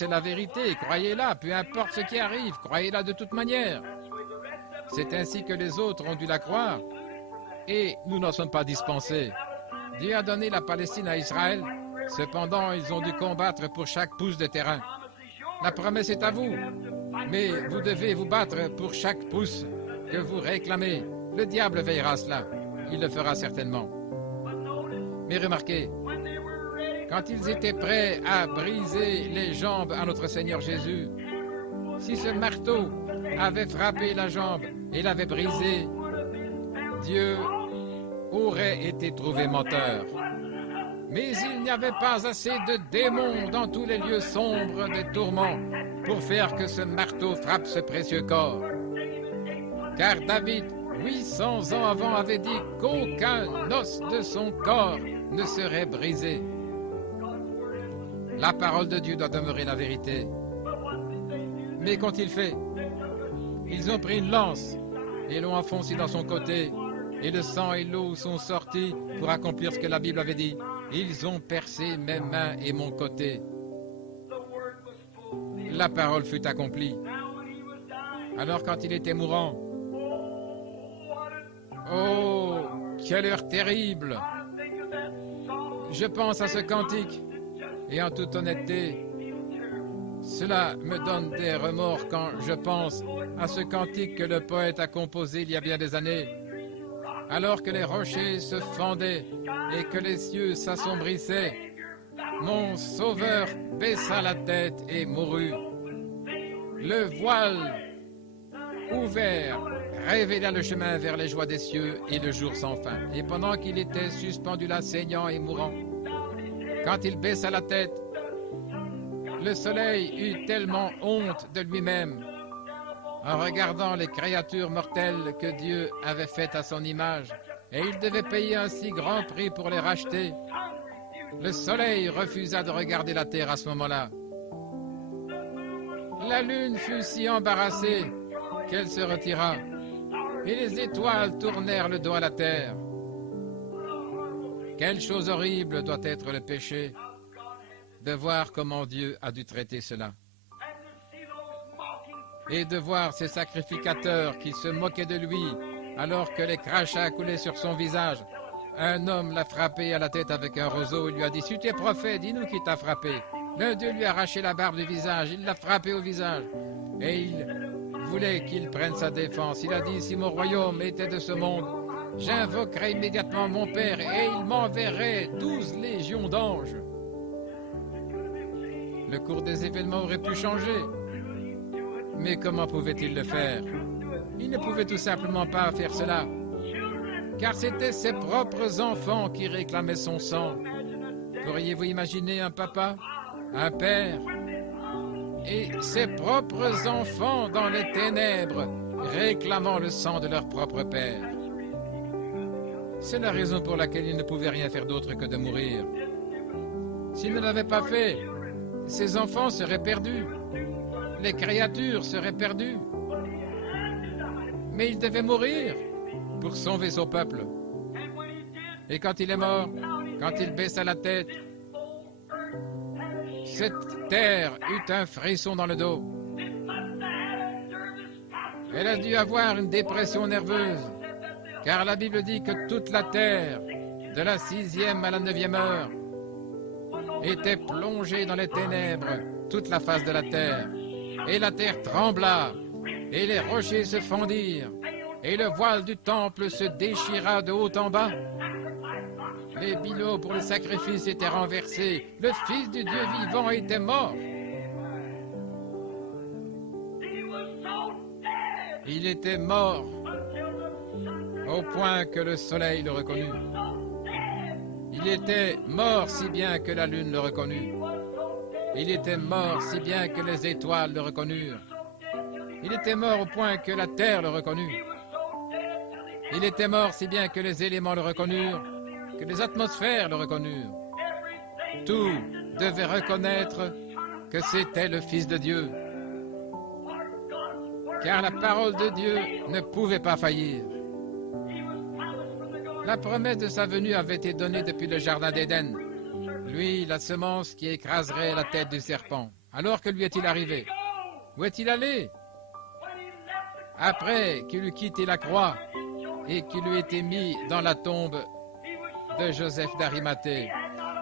c'est la vérité, croyez-la, peu importe ce qui arrive, croyez-la de toute manière. C'est ainsi que les autres ont dû la croire, et nous n'en sommes pas dispensés. Dieu a donné la Palestine à Israël, cependant ils ont dû combattre pour chaque pouce de terrain. La promesse est à vous, mais vous devez vous battre pour chaque pouce que vous réclamez. Le diable veillera à cela, il le fera certainement. Mais remarquez, quand ils étaient prêts à briser les jambes à notre Seigneur Jésus, si ce marteau avait frappé la jambe et l'avait brisée, Dieu aurait été trouvé menteur. Mais il n'y avait pas assez de démons dans tous les lieux sombres des tourments pour faire que ce marteau frappe ce précieux corps. Car David, 800 ans avant, avait dit qu'aucun os de son corps ne serait brisé. La parole de Dieu doit demeurer la vérité. Mais qu'ont-ils fait? Ils ont pris une lance et l'ont enfoncée dans son côté, et le sang et l'eau sont sortis pour accomplir ce que la Bible avait dit. Ils ont percé mes mains et mon côté. La parole fut accomplie. Alors quand il était mourant, oh, quelle heure terrible! Je pense à ce cantique, et en toute honnêteté, cela me donne des remords quand je pense à ce cantique que le poète a composé il y a bien des années, alors que les rochers se fendaient et que les cieux s'assombrissaient. Mon sauveur baissa la tête et mourut. Le voile ouvert révéla le chemin vers les joies des cieux et le jour sans fin. Et pendant qu'il était suspendu là, saignant et mourant, quand il baissa la tête, le soleil eut tellement honte de lui-même en regardant les créatures mortelles que Dieu avait faites à son image, et il devait payer un si grand prix pour les racheter. Le soleil refusa de regarder la terre à ce moment-là. La lune fut si embarrassée qu'elle se retira, et les étoiles tournèrent le dos à la terre. Quelle chose horrible doit être le péché, de voir comment Dieu a dû traiter cela. Et de voir ces sacrificateurs qui se moquaient de lui alors que les crachats coulaient sur son visage. Un homme l'a frappé à la tête avec un roseau et lui a dit « Si tu es prophète, dis-nous qui t'a frappé. » L'un d'eux lui a arraché la barbe du visage, il l'a frappé au visage. Et il voulait qu'il prenne sa défense. Il a dit « Si mon royaume était de ce monde, j'invoquerais immédiatement mon Père et il m'enverrait 12 légions d'anges. » Le cours des événements aurait pu changer. Mais comment pouvait-il le faire? Il ne pouvait tout simplement pas faire cela, car c'étaient ses propres enfants qui réclamaient son sang. Pourriez-vous imaginer un papa, un père, et ses propres enfants dans les ténèbres réclamant le sang de leur propre père? C'est la raison pour laquelle il ne pouvait rien faire d'autre que de mourir. S'il ne l'avait pas fait, ses enfants seraient perdus. Les créatures seraient perdues. Mais il devait mourir pour sauver son peuple. Et quand il est mort, quand il baissa la tête, cette terre eut un frisson dans le dos. Elle a dû avoir une dépression nerveuse, car la Bible dit que toute la terre, de la 6e à la 9e heure, était plongée dans les ténèbres, toute la face de la terre. Et la terre trembla, et les rochers se fendirent, et le voile du temple se déchira de haut en bas. Les billots pour le sacrifice étaient renversés, le Fils du Dieu vivant était mort. Il était mort, au point que le soleil le reconnut. Il était mort si bien que la lune le reconnut. Il était mort si bien que les étoiles le reconnurent. Il était mort au point que la terre le reconnut. Il était mort si bien que les éléments le reconnurent, que les atmosphères le reconnurent. Tout devait reconnaître que c'était le Fils de Dieu. Car la parole de Dieu ne pouvait pas faillir. La promesse de sa venue avait été donnée depuis le jardin d'Éden. Lui, la semence qui écraserait la tête du serpent. Alors que lui est-il arrivé? Où est-il allé? Après qu'il eut quitté la croix et qu'il eut été mis dans la tombe de Joseph d'Arimathée,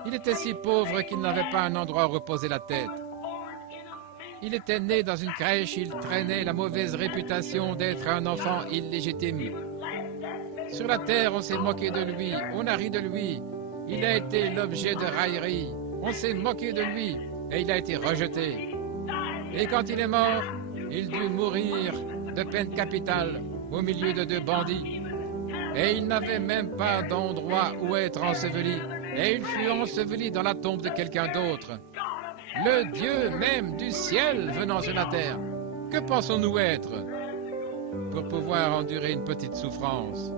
il était si pauvre qu'il n'avait pas un endroit où reposer la tête. Il était né dans une crèche, il traînait la mauvaise réputation d'être un enfant illégitime. Sur la terre, on s'est moqué de lui, on a ri de lui, il a été l'objet de railleries, on s'est moqué de lui et il a été rejeté. Et quand il est mort, il dut mourir de peine capitale au milieu de 2 bandits. Et il n'avait même pas d'endroit où être enseveli, et il fut enseveli dans la tombe de quelqu'un d'autre. Le Dieu même du ciel venant sur la terre, que pensons-nous être pour pouvoir endurer une petite souffrance?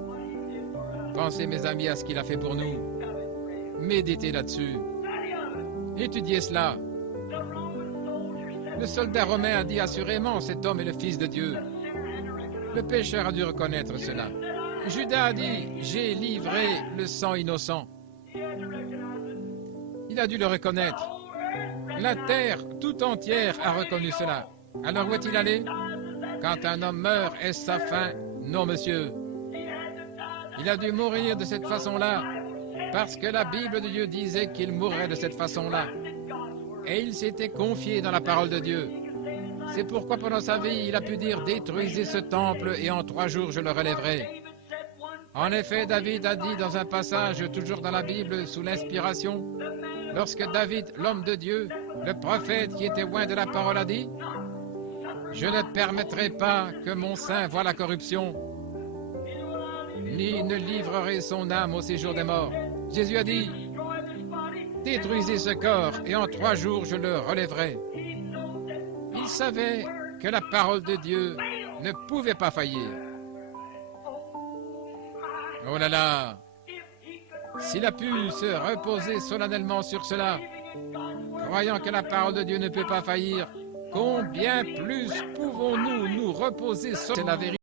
Pensez, mes amis, à ce qu'il a fait pour nous. Méditez là-dessus. Étudiez cela. Le soldat romain a dit assurément, cet homme est le Fils de Dieu. Le pécheur a dû reconnaître cela. Judas a dit, j'ai livré le sang innocent. Il a dû le reconnaître. La terre tout entière a reconnu cela. Alors où est-il allé? Quand un homme meurt, est-ce sa fin? Non, monsieur. Il a dû mourir de cette façon-là, parce que la Bible de Dieu disait qu'il mourrait de cette façon-là. Et il s'était confié dans la parole de Dieu. C'est pourquoi pendant sa vie, il a pu dire, détruisez ce temple et en 3 jours je le relèverai. En effet, David a dit dans un passage, toujours dans la Bible, sous l'inspiration, lorsque David, l'homme de Dieu, le prophète qui était loin de la parole, a dit, je ne permettrai pas que mon sein voie la corruption, ni ne livrerai son âme au séjour des morts. Jésus a dit, détruisez ce corps et en 3 jours je le relèverai. Il savait que la parole de Dieu ne pouvait pas faillir. Oh là là! S'il a pu se reposer solennellement sur cela, croyant que la parole de Dieu ne peut pas faillir, combien plus pouvons-nous nous reposer sur la vérité?